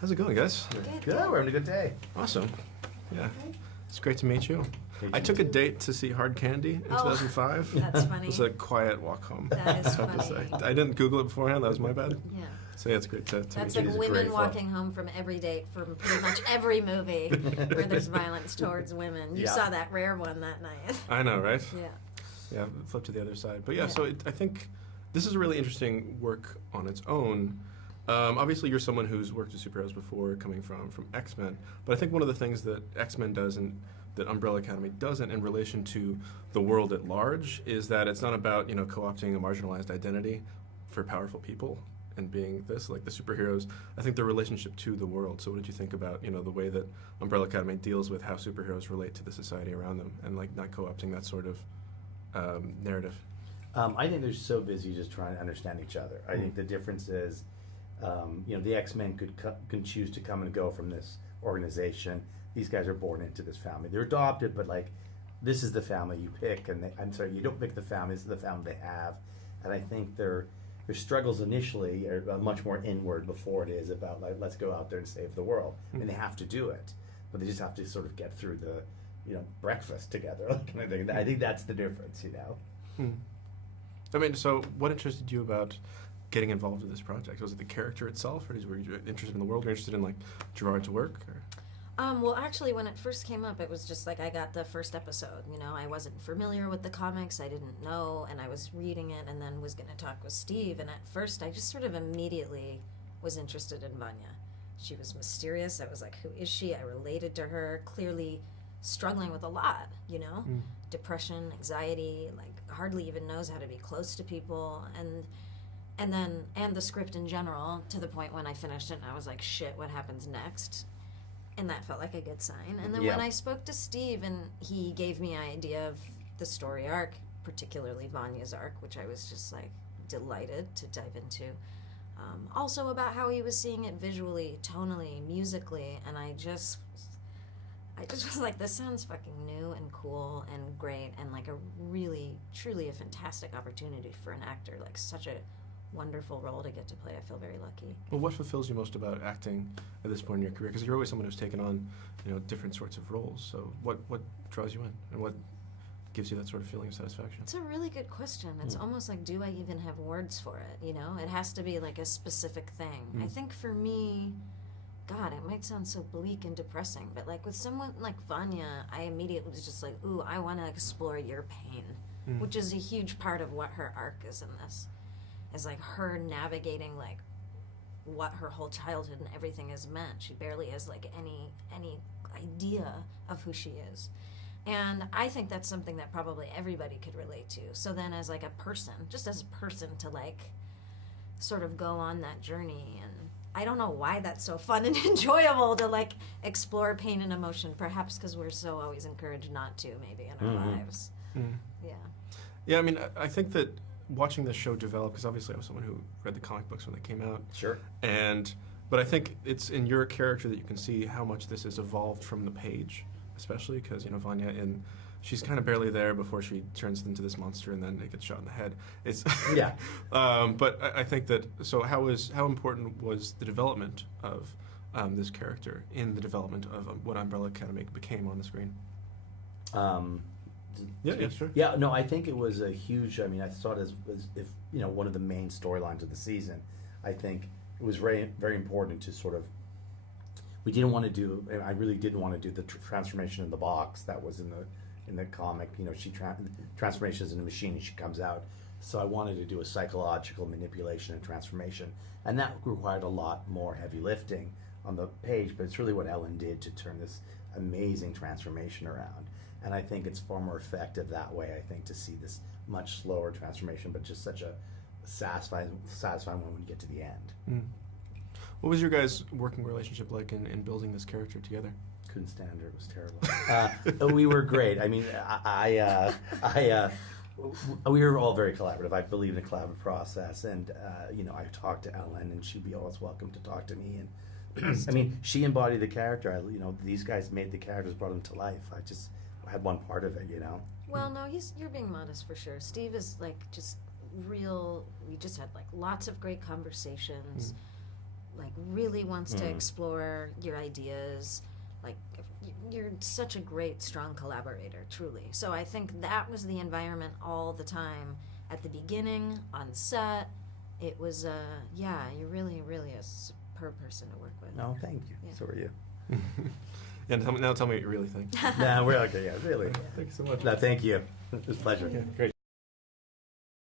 How's it going, guys? Good. We're having a good day. Awesome. Yeah. It's great to meet you. I took a date to see Hard Candy in 2005. That's funny. It was a quiet walk home. That is I have to funny. say. I didn't Google it beforehand. That was my bad. Yeah. So yeah, it's great to That's meet like you. women walking home from every date from pretty much every movie where there's violence towards women. You saw that rare one that night. I know, right? Yeah. Yeah, flip to the other side. But yeah, so I think this is a really interesting work on its own. Obviously, you're someone who's worked with superheroes before, coming from XMen. But I think one of the things that XMen does and that Umbrella Academy doesn't in relation to the world at large is that it's not about co-opting a marginalized identity for powerful people and being this, like the superheroes. I think their relationship to the world. So what did you think about the way that Umbrella Academy deals with how superheroes relate to the society around them and like not co-opting that sort of narrative? I think they're so busy just trying to understand each other. I think the difference is, the X-Men can choose to come and go from this organization. These guys are born into this family. They're adopted, but like, this is the family you pick. And you don't pick the family. This is the family they have. And I think their struggles initially are much more inward before it is about like, let's go out there and save the world. And they have to do it, but they just have to sort of get through the, breakfast together. Kind of thing. I think that's the difference, I mean, so what interested you about getting involved with this project? Was it the character itself, or were you interested in the world? Were you interested in like Gerard's work? Or? Well, actually, when it first came up, it was just like I got the first episode. I wasn't familiar with the comics. I didn't know, and I was reading it, and then was going to talk with Steve. And at first, I just sort of immediately was interested in Vanya. She was mysterious. I was like, who is she? I related to her. Clearly struggling with a lot, depression, anxiety, like hardly even knows how to be close to people, and the script in general, to the point when I finished it and I was like, shit, what happens next? And that felt like a good sign. And then when I spoke to Steve and he gave me an idea of the story arc, particularly Vanya's arc, which I was just like delighted to dive into. Also about how he was seeing it visually, tonally, musically, and I just was like, this sounds fucking new and cool and great and like a really, truly a fantastic opportunity for an actor. Like such a wonderful role to get to play. I feel very lucky. Well, what fulfills you most about acting at this point in your career? Because you're always someone who's taken on, different sorts of roles. So what draws you in, and what gives you that sort of feeling of satisfaction? It's a really good question. It's almost like, do I even have words for it? It has to be like a specific thing. I think for me, God, it might sound so bleak and depressing, but like with someone like Vanya, I immediately was just like, ooh, I want to explore your pain, which is a huge part of what her arc is in this. Is like her navigating like what her whole childhood and everything has meant. She barely has like any idea of who she is. And I think that's something that probably everybody could relate to. So then as like a person, just as a person to like sort of go on that journey, and I don't know why that's so fun and enjoyable to like explore pain and emotion, perhaps because we're so always encouraged not to maybe in our lives. Yeah, I mean, I think that watching this show develop, because obviously I was someone who read the comic books when they came out. Sure. But I think it's in your character that you can see how much this has evolved from the page, especially because, Vanya, she's kind of barely there before she turns into this monster and then it gets shot in the head. It's yeah. But I think that, so how important was the development of this character in the development of what Umbrella Academy became on the screen? Yeah, sure. Yeah, no, I think it was a huge, I saw it as if, one of the main storylines of the season. I think it was very, very important to sort of, I really didn't want to do the transformation in the box that was in the comic. She transformations in a machine and she comes out. So I wanted to do a psychological manipulation and transformation. And that required a lot more heavy lifting on the page, but it's really what Ellen did to turn this amazing transformation around. And I think it's far more effective that way, I think, to see this much slower transformation, but just such a satisfying one when you get to the end. What was your guys' working relationship like in building this character together? Couldn't stand her. It was terrible. We were great. I mean, we were all very collaborative. I believe in a collaborative process. And, I talked to Ellen, and she'd be always welcome to talk to me. And she embodied the character. These guys made the characters, brought them to life. I just had one part of it, Well, no, you're being modest for sure. Steve is like just real. We just had like lots of great conversations. like really wants to Mm. explore your ideas. Like you're such a great, strong collaborator, truly. So I think that was the environment all the time at the beginning, on set. It was, yeah, you're really, really a superb person to work with. No, thank you. Yeah. So are you. And now tell me what you really think. Nah, we're okay. Yeah, really. Thank you so much. No, thank you. It was a pleasure. Yeah, great.